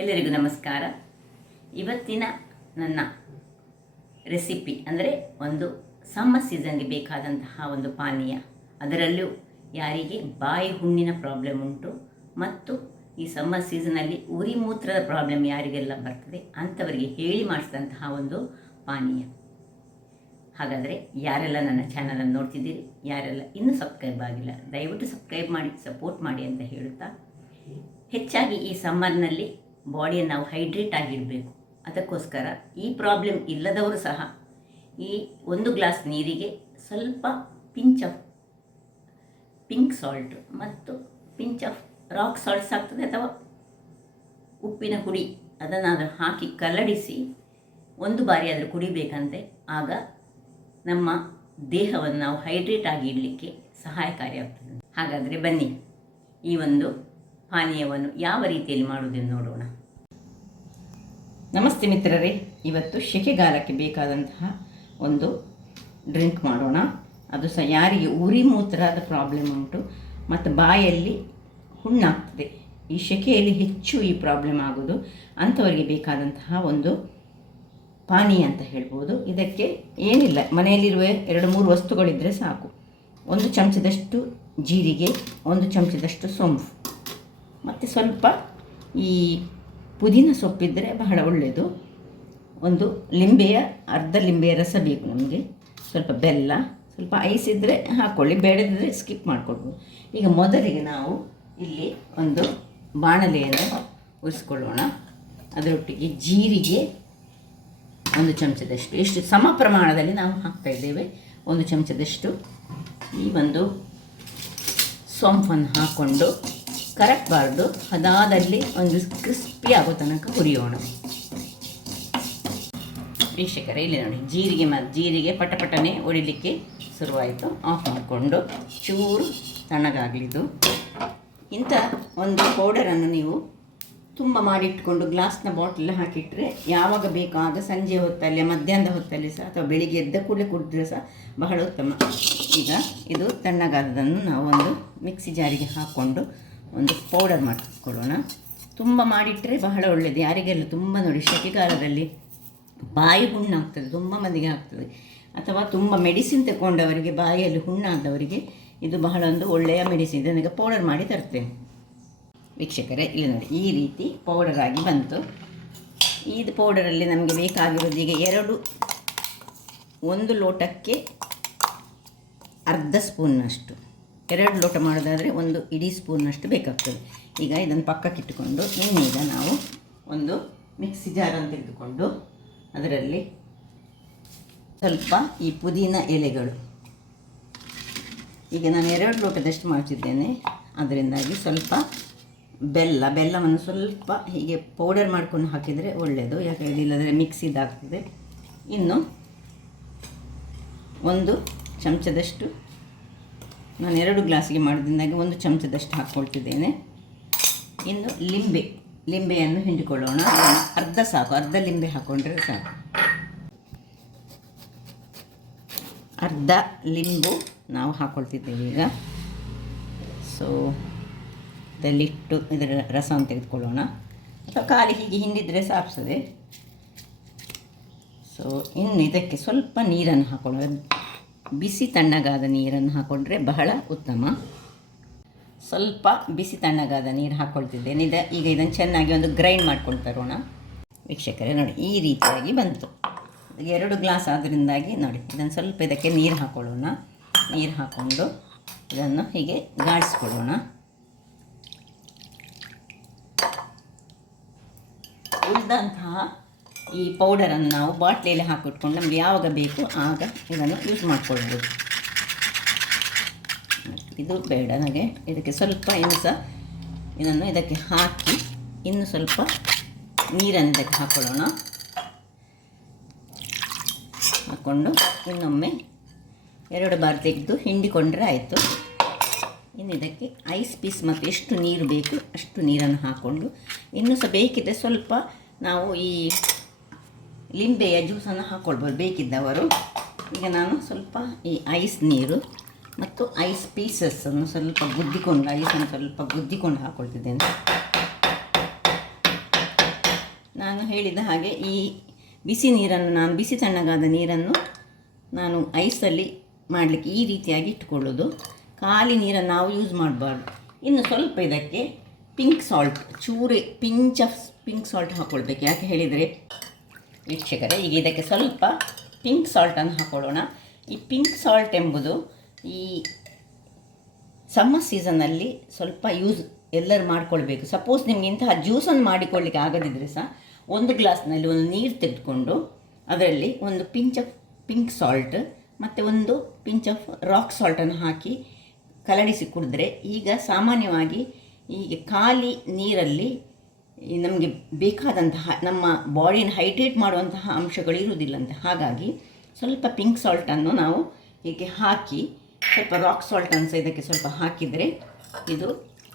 ಎಲ್ಲರಿಗೂ ನಮಸ್ಕಾರ. ಇವತ್ತಿನ ನನ್ನ ರೆಸಿಪಿ ಅಂದರೆ ಒಂದು ಸಮ್ಮರ್ ಸೀಸನ್ಗೆ ಬೇಕಾದಂತಹ ಒಂದು ಪಾನೀಯ, ಅದರಲ್ಲೂ ಯಾರಿಗೆ ಬಾಯಿ ಹುಣ್ಣಿನ ಪ್ರಾಬ್ಲಮ್ ಉಂಟು ಮತ್ತು ಈ ಸಮ್ಮರ್ ಸೀಸನಲ್ಲಿ ಉರಿ ಮೂತ್ರದ ಪ್ರಾಬ್ಲಮ್ ಯಾರಿಗೆಲ್ಲ ಬರ್ತದೆ ಅಂಥವರಿಗೆ ಹೇಳಿ ಮಾಡಿಸಿದಂತಹ ಒಂದು ಪಾನೀಯ. ಹಾಗಾದರೆ ಯಾರೆಲ್ಲ ನನ್ನ ಚಾನಲನ್ನು ನೋಡ್ತಿದ್ದೀರಿ, ಯಾರೆಲ್ಲ ಇನ್ನೂ ಸಬ್ಸ್ಕ್ರೈಬ್ ಆಗಿಲ್ಲ, ದಯವಿಟ್ಟು ಸಬ್ಸ್ಕ್ರೈಬ್ ಮಾಡಿ ಸಪೋರ್ಟ್ ಮಾಡಿ ಅಂತ ಹೇಳುತ್ತಾ, ಹೆಚ್ಚಾಗಿ ಈ ಸಮ್ಮರ್ನಲ್ಲಿ ಬಾಡಿಯನ್ನು ನಾವು ಹೈಡ್ರೇಟ್ ಆಗಿಡಬೇಕು. ಅದಕ್ಕೋಸ್ಕರ ಈ ಪ್ರಾಬ್ಲಮ್ ಇಲ್ಲದವರು ಸಹ ಈ ಒಂದು ಗ್ಲಾಸ್ ನೀರಿಗೆ ಸ್ವಲ್ಪ ಪಿಂಚ್ ಆಫ್ ಪಿಂಕ್ ಸಾಲ್ಟ್ ಮತ್ತು ಪಿಂಚ್ ಆಫ್ ರಾಕ್ ಸಾಲ್ಟ್ಸ್ ಆಗ್ತದೆ ಅಥವಾ ಉಪ್ಪಿನ ಹುಡಿ, ಅದನ್ನು ಹಾಕಿ ಕಲಡಿಸಿ ಒಂದು ಬಾರಿ ಆದರೂ ಕುಡಿಬೇಕಂತೆ. ಆಗ ನಮ್ಮ ದೇಹವನ್ನು ನಾವು ಹೈಡ್ರೇಟ್ ಆಗಿ ಇಡಲಿಕ್ಕೆ ಸಹಾಯಕಾರಿಯಾಗ್ತದೆ. ಹಾಗಾದರೆ ಬನ್ನಿ ಈ ಒಂದು ಪಾನೀಯವನ್ನು ಯಾವ ರೀತಿಯಲ್ಲಿ ಮಾಡುವುದೆಂದು ನೋಡೋಣ. ನಮಸ್ತೆ ಮಿತ್ರರೇ, ಇವತ್ತು ಸೆಕೆಗಾಲಕ್ಕೆ ಬೇಕಾದಂತಹ ಒಂದು ಡ್ರಿಂಕ್ ಮಾಡೋಣ. ಅದು ಸಹ ಯಾರಿಗೆ ಉರಿ ಮೂತ್ರದ ಪ್ರಾಬ್ಲಮ್ ಉಂಟು ಮತ್ತು ಬಾಯಲ್ಲಿ ಹುಣ್ಣಾಗ್ತದೆ, ಈ ಸೆಕೆಯಲ್ಲಿ ಹೆಚ್ಚು ಈ ಪ್ರಾಬ್ಲಮ್ ಆಗೋದು, ಅಂಥವರಿಗೆ ಬೇಕಾದಂತಹ ಒಂದು ಪಾನೀಯ ಅಂತ ಹೇಳ್ಬೋದು. ಇದಕ್ಕೆ ಏನಿಲ್ಲ, ಮನೆಯಲ್ಲಿರುವ 2-3 ವಸ್ತುಗಳಿದ್ದರೆ ಸಾಕು. 1 ಚಮಚದಷ್ಟು ಜೀರಿಗೆ, 1 ಚಮಚದಷ್ಟು ಸೋಂಪು ಮತ್ತು ಸ್ವಲ್ಪ ಈ ಪುದೀನ ಸೊಪ್ಪಿದ್ದರೆ ಬಹಳ ಒಳ್ಳೆಯದು. ಒಂದು ಅರ್ಧ ಲಿಂಬೆಯ ರಸ ಬೇಕು ನಮಗೆ, ಸ್ವಲ್ಪ ಬೆಲ್ಲ, ಸ್ವಲ್ಪ ಐಸ್ ಇದ್ದರೆ ಹಾಕ್ಕೊಳ್ಳಿ, ಬೇಡದಿದ್ದರೆ ಸ್ಕಿಪ್ ಮಾಡಿಕೊಡ್ಬೋದು. ಈಗ ಮೊದಲಿಗೆ ನಾವು ಇಲ್ಲಿ ಒಂದು ಬಾಣಲೆಯನ್ನು ಉರಿಸ್ಕೊಳ್ಳೋಣ. ಅದರೊಟ್ಟಿಗೆ ಜೀರಿಗೆ 1 ಚಮಚದಷ್ಟು, ಎಷ್ಟು ಸಮ ಪ್ರಮಾಣದಲ್ಲಿ ನಾವು ಹಾಕ್ತಾಯಿದ್ದೇವೆ. 1 ಚಮಚದಷ್ಟು ಈ ಒಂದು ಸೋಂಪನ್ನು ಹಾಕ್ಕೊಂಡು ಕರಕಬಾರ್ದು, ಅದಾದಲ್ಲಿ ಒಂದು ಕ್ರಿಸ್ಪಿ ಆಗೋ ತನಕ ಹುರಿಯೋಣ. ವೀಕ್ಷಕರೇ, ಇಲ್ಲಿ ನೋಡಿ ಜೀರಿಗೆ ಪಟಪಟನೆ ಹೊಡಿಲಿಕ್ಕೆ ಶುರುವಾಯಿತು. ಆಫ್ ಮಾಡಿಕೊಂಡು ಚೂರು ತಣ್ಣಗಾಗಲಿದ್ದು. ಇಂಥ ಒಂದು ಪೌಡರನ್ನು ನೀವು ತುಂಬ ಮಾಡಿಟ್ಕೊಂಡು ಗ್ಲಾಸ್ನ ಬಾಟಲ್ ಹಾಕಿಟ್ಟರೆ ಯಾವಾಗ ಬೇಕೋ ಆಗ ಸಂಜೆ ಹೊತ್ತಲ್ಲಿ, ಮಧ್ಯಾಹ್ನದ ಹೊತ್ತಲ್ಲಿ ಸಹ ಅಥವಾ ಬೆಳಿಗ್ಗೆ ಎದ್ದ ಕೂಡಲೇ ಕುಡಿದ್ರೆ ಸಹ ಬಹಳ ಉತ್ತಮ. ಈಗ ಇದು ತಣ್ಣಗಾದದನ್ನು ನಾವು ಒಂದು ಮಿಕ್ಸಿ ಜಾರಿಗೆ ಹಾಕ್ಕೊಂಡು ಒಂದು ಪೌಡರ್ ಮಾಡಿಕೊಳ್ಳೋಣ. ತುಂಬ ಮಾಡಿಟ್ಟರೆ ಬಹಳ ಒಳ್ಳೆಯದು. ಯಾರಿಗೆಲ್ಲ ತುಂಬ ನೋಡಿ ಸೆಕೆಗಾಲದಲ್ಲಿ ಬಾಯಿ ಹುಣ್ಣಾಗ್ತದೆ, ತುಂಬ ಮಂದಿಗೆ ಆಗ್ತದೆ, ಅಥವಾ ತುಂಬ ಮೆಡಿಸಿನ್ ತಗೊಂಡವರಿಗೆ, ಬಾಯಿಯಲ್ಲಿ ಹುಣ್ಣಾದವರಿಗೆ ಇದು ಬಹಳ ಒಂದು ಒಳ್ಳೆಯ ಮೆಡಿಸಿನ್. ಇದನ್ನು ಪೌಡರ್ ಮಾಡಿ ತರ್ತೇನೆ. ವೀಕ್ಷಕರೇ, ಇಲ್ಲಿ ನೋಡಿ ಈ ರೀತಿ ಪೌಡರ್ ಆಗಿ ಬಂತು. ಇದು ಪೌಡರಲ್ಲಿ ನಮಗೆ ಬೇಕಾಗಿರೋದು ಈಗ 1 ಲೋಟಕ್ಕೆ ಅರ್ಧ ಸ್ಪೂನ್ನಷ್ಟು, 2 ಲೋಟ ಮಾಡೋದಾದರೆ 1 ಇಡೀ ಸ್ಪೂನ್ನಷ್ಟು ಬೇಕಾಗ್ತದೆ. ಈಗ ಇದನ್ನು ಪಕ್ಕಕ್ಕಿಟ್ಟುಕೊಂಡು ಇನ್ನೀಗ ನಾವು ಒಂದು ಮಿಕ್ಸಿ ಜಾರನ್ನು ತೆಗೆದುಕೊಂಡು ಅದರಲ್ಲಿ ಸ್ವಲ್ಪ ಈ ಪುದೀನ ಎಲೆಗಳು, ಈಗ ನಾನು 2 ಲೋಟದಷ್ಟು ಮಾಡ್ತಿದ್ದೇನೆ, ಅದರಿಂದಾಗಿ ಸ್ವಲ್ಪ ಬೆಲ್ಲವನ್ನು ಸ್ವಲ್ಪ ಹೀಗೆ ಪೌಡರ್ ಮಾಡ್ಕೊಂಡು ಹಾಕಿದರೆ ಒಳ್ಳೆಯದು, ಯಾಕಂದರೆ ಇಲ್ಲದ್ರೆ ಮಿಕ್ಸಿದಾಗ್ತದೆ. ಇನ್ನು 1 ಚಮಚದಷ್ಟು, ನಾನು 2 ಗ್ಲಾಸಿಗೆ ಮಾಡೋದ್ರಿಂದಾಗಿ 1 ಚಮಚದಷ್ಟು ಹಾಕ್ಕೊಳ್ತಿದ್ದೇನೆ. ಇನ್ನು ಲಿಂಬೆಯನ್ನು ಹಿಂಡಿಕೊಳ್ಳೋಣ. ಅರ್ಧ ಸಾಕು, ಅರ್ಧ ಲಿಂಬೆ ಹಾಕ್ಕೊಂಡ್ರೆ ಸಾಕು. ಅರ್ಧ ಲಿಂಬು ನಾವು ಹಾಕ್ಕೊಳ್ತಿದ್ದೇವೆ ಈಗ. ಸೊ ಇದಲ್ಲಿಟ್ಟು ಇದರ ರಸವನ್ನು ತೆಗೆದುಕೊಳ್ಳೋಣ, ಅಥವಾ ಖಾಲಿ ಹೀಗೆ ಹಿಂಡಿದರೆ ಸಾಪ್ತದೆ. ಸೊ ಇನ್ನು ಇದಕ್ಕೆ ಸ್ವಲ್ಪ ನೀರನ್ನು ಹಾಕೊಳ್ಳೋಣ. ಬಿಸಿ ತಣ್ಣಗಾದ ನೀರನ್ನು ಹಾಕ್ಕೊಂಡ್ರೆ ಬಹಳ ಉತ್ತಮ. ಸ್ವಲ್ಪ ಬಿಸಿ ತಣ್ಣಗಾದ ನೀರು ಹಾಕ್ಕೊಳ್ತಿದ್ದೇನೆ. ಈಗ ಇದನ್ನು ಚೆನ್ನಾಗಿ ಒಂದು ಗ್ರೈಂಡ್ ಮಾಡ್ಕೊಂಡು ತರೋಣ. ವೀಕ್ಷಕರೇ ನೋಡಿ ಈ ರೀತಿಯಾಗಿ ಬಂತು. 2 ಗ್ಲಾಸ್ ಆದ್ದರಿಂದಾಗಿ ನೋಡಿ ಇದನ್ನು ಸ್ವಲ್ಪ ಇದಕ್ಕೆ ನೀರು ಹಾಕ್ಕೊಳ್ಳೋಣ. ನೀರು ಹಾಕ್ಕೊಂಡು ಇದನ್ನು ಹೀಗೆ ಗಾಳಿಸ್ಕೊಳ್ಳೋಣ. ಉಳಿದಂತಹ ಈ ಪೌಡರನ್ನು ನಾವು ಬಾಟ್ಲಿಯಲ್ಲಿ ಹಾಕಿಟ್ಕೊಂಡು ನಮಗೆ ಯಾವಾಗ ಬೇಕು ಆಗ ಇದನ್ನು ಯೂಸ್ ಮಾಡಿಕೊಳ್ಬೋದು. ಇದು ಬೇಡ ನನಗೆ, ಇದಕ್ಕೆ ಸ್ವಲ್ಪ ಇನ್ನು ಸಹ ಇದನ್ನು ಇದಕ್ಕೆ ಹಾಕಿ ಇನ್ನು ಸ್ವಲ್ಪ ನೀರನ್ನು ಇದಕ್ಕೆ ಹಾಕ್ಕೊಳ್ಳೋಣ. ಹಾಕ್ಕೊಂಡು ಇನ್ನೊಮ್ಮೆ 2 ಬಾರಿ ತೆಗೆದು ಹಿಂಡಿಕೊಂಡ್ರೆ ಆಯಿತು. ಇನ್ನು ಇದಕ್ಕೆ ಐಸ್ ಪೀಸ್ ಮತ್ತು ಎಷ್ಟು ನೀರು ಬೇಕು ಅಷ್ಟು ನೀರನ್ನು ಹಾಕ್ಕೊಂಡು, ಇನ್ನೂ ಸಹ ಬೇಕಿದ್ದರೆ ಸ್ವಲ್ಪ ನಾವು ಈ ಲಿಂಬೆಯ ಜ್ಯೂಸನ್ನು ಹಾಕ್ಕೊಳ್ಬೋದು ಬೇಕಿದ್ದವರು. ಈಗ ನಾನು ಸ್ವಲ್ಪ ಈ ಐಸ್ ನೀರು ಮತ್ತು ಐಸ್ ಪೀಸಸ್ಸನ್ನು ಐಸನ್ನು ಸ್ವಲ್ಪ ಗುದ್ದಿಕೊಂಡು ಹಾಕ್ಕೊಳ್ತಿದ್ದೇನೆ. ನಾನು ಹೇಳಿದ ಹಾಗೆ ಈ ಬಿಸಿ ತಣ್ಣಗಾದ ನೀರನ್ನು ನಾನು ಐಸಲ್ಲಿ ಮಾಡಲಿಕ್ಕೆ ಈ ರೀತಿಯಾಗಿ ಇಟ್ಕೊಳ್ಳೋದು. ಖಾಲಿ ನೀರನ್ನು ನಾವು ಯೂಸ್ ಮಾಡಬಾರ್ದು. ಇನ್ನು ಸ್ವಲ್ಪ ಇದಕ್ಕೆ pink salt, pinch off pink salt ಹಾಕ್ಕೊಳ್ಬೇಕು. ಯಾಕೆ ಹೇಳಿದರೆ ವೀಕ್ಷಕರೇ, ಈಗ ಇದಕ್ಕೆ ಸ್ವಲ್ಪ ಪಿಂಕ್ ಸಾಲ್ಟನ್ನು ಹಾಕ್ಕೊಳ್ಳೋಣ. ಈ ಪಿಂಕ್ ಸಾಲ್ಟ್ ಎಂಬುದು ಈ ಸಮ್ಮರ್ ಸೀಸನ್ನಲ್ಲಿ ಸ್ವಲ್ಪ ಯೂಸ್ ಎಲ್ಲರೂ ಮಾಡಿಕೊಳ್ಬೇಕು. ಸಪೋಸ್ ನಿಮಗೆ ಇಂತಹ ಜ್ಯೂಸನ್ನು ಮಾಡಿಕೊಳ್ಳಿಕ್ಕೆ ಆಗದಿದ್ದರೆ ಸಹ ಒಂದು ಗ್ಲಾಸ್ನಲ್ಲಿ ಒಂದು ನೀರು ತೆಗೆದುಕೊಂಡು ಅದರಲ್ಲಿ ಒಂದು ಪಿಂಚ್ ಆಫ್ ಪಿಂಕ್ ಸಾಲ್ಟ್ ಮತ್ತು ಒಂದು ಪಿಂಚ್ ಆಫ್ ರಾಕ್ ಸಾಲ್ಟನ್ನು ಹಾಕಿ ಕಲಡಿಸಿ ಕುಡಿದ್ರೆ, ಈಗ ಸಾಮಾನ್ಯವಾಗಿ ಈಗ ಖಾಲಿ ನೀರಲ್ಲಿ ನಮಗೆ ಬೇಕಾದಂತಹ ನಮ್ಮ ಬಾಡಿನ ಹೈಡ್ರೇಟ್ ಮಾಡುವಂತಹ ಅಂಶಗಳು ಇರುವುದಿಲ್ಲಂತೆ. ಹಾಗಾಗಿ ಸ್ವಲ್ಪ ಪಿಂಕ್ ಸಾಲ್ಟನ್ನು ನಾವು ಹೀಗೆ ಹಾಕಿ, ಸ್ವಲ್ಪ ರಾಕ್ ಸಾಲ್ಟನ್ನು ಸಹ ಇದಕ್ಕೆ ಸ್ವಲ್ಪ ಹಾಕಿದರೆ ಇದು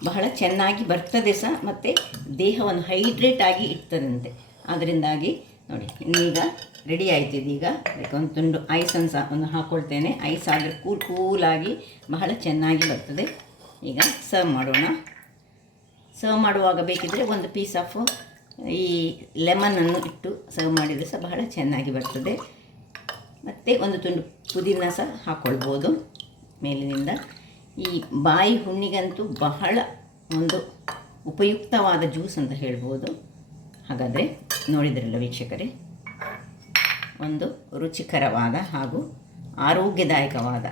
ಬಹಳ ಚೆನ್ನಾಗಿ ಬರ್ತದೆ ಸಹ, ಮತ್ತು ದೇಹವನ್ನು ಹೈಡ್ರೇಟ್ ಆಗಿ ಇಡ್ತದಂತೆ. ಅದರಿಂದಾಗಿ ನೋಡಿ, ಇನ್ನೀಗ ರೆಡಿ ಆಯ್ತು. ಇದೀಗ ಅದಕ್ಕೆ ಒಂದು ತುಂಡು ಐಸನ್ನು ಸಹ ಒಂದು ಹಾಕ್ಕೊಳ್ತೇನೆ. ಐಸ್ ಆದರೆ ಕೂಲಾಗಿ ಬಹಳ ಚೆನ್ನಾಗಿ ಬರ್ತದೆ. ಈಗ ಸರ್ವ್ ಮಾಡೋಣ. ಸರ್ವ್ ಮಾಡುವಾಗ ಬೇಕಿದ್ದರೆ ಒಂದು ಪೀಸ್ ಆಫ್ ಈ ಲೆಮನನ್ನು ಇಟ್ಟು ಸರ್ವ್ ಮಾಡಿದರೆ ಸಹ ಬಹಳ ಚೆನ್ನಾಗಿ ಬರ್ತದೆ. ಮತ್ತು ಒಂದು ತುಂಡು ಪುದೀನ ಸಹ ಹಾಕ್ಕೊಳ್ಬೋದು ಮೇಲಿನಿಂದ. ಈ ಬಾಯಿ ಹುಣ್ಣಿಗಂತೂ ಬಹಳ ಒಂದು ಉಪಯುಕ್ತವಾದ ಜ್ಯೂಸ್ ಅಂತ ಹೇಳ್ಬೋದು. ಹಾಗಾದರೆ ನೋಡಿದ್ರಲ್ಲ ವೀಕ್ಷಕರೇ, ಒಂದು ರುಚಿಕರವಾದ ಹಾಗೂ ಆರೋಗ್ಯದಾಯಕವಾದ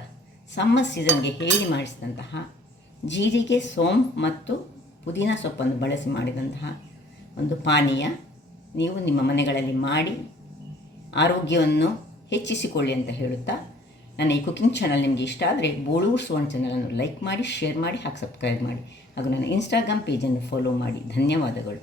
ಸಮ್ಮರ್ ಸೀಸನ್ಗೆ ಹೇಳಿ ಮಾಡಿಸಿದಂತಹ ಜೀರಿಗೆ, ಸೋಂಪು ಮತ್ತು ಪುದೀನ ಸೊಪ್ಪನ್ನು ಬಳಸಿ ಮಾಡಿದಂತಹ ಒಂದು ಪಾನೀಯ ನೀವು ನಿಮ್ಮ ಮನೆಗಳಲ್ಲಿ ಮಾಡಿ ಆರೋಗ್ಯವನ್ನು ಹೆಚ್ಚಿಸಿಕೊಳ್ಳಿ ಅಂತ ಹೇಳುತ್ತಾ, ನನ್ನ ಈ ಕುಕಿಂಗ್ ಚಾನಲ್ ನಿಮಗೆ ಇಷ್ಟ ಆದರೆ ಬೋಳೂರು ಸುವರ್ಣ ಚಾನಲನ್ನು ಲೈಕ್ ಮಾಡಿ, ಶೇರ್ ಮಾಡಿ ಹಾಗೂ ಸಬ್ಸ್ಕ್ರೈಬ್ ಮಾಡಿ ಹಾಗೂ ನನ್ನ ಇನ್ಸ್ಟಾಗ್ರಾಮ್ ಪೇಜನ್ನು ಫಾಲೋ ಮಾಡಿ. ಧನ್ಯವಾದಗಳು.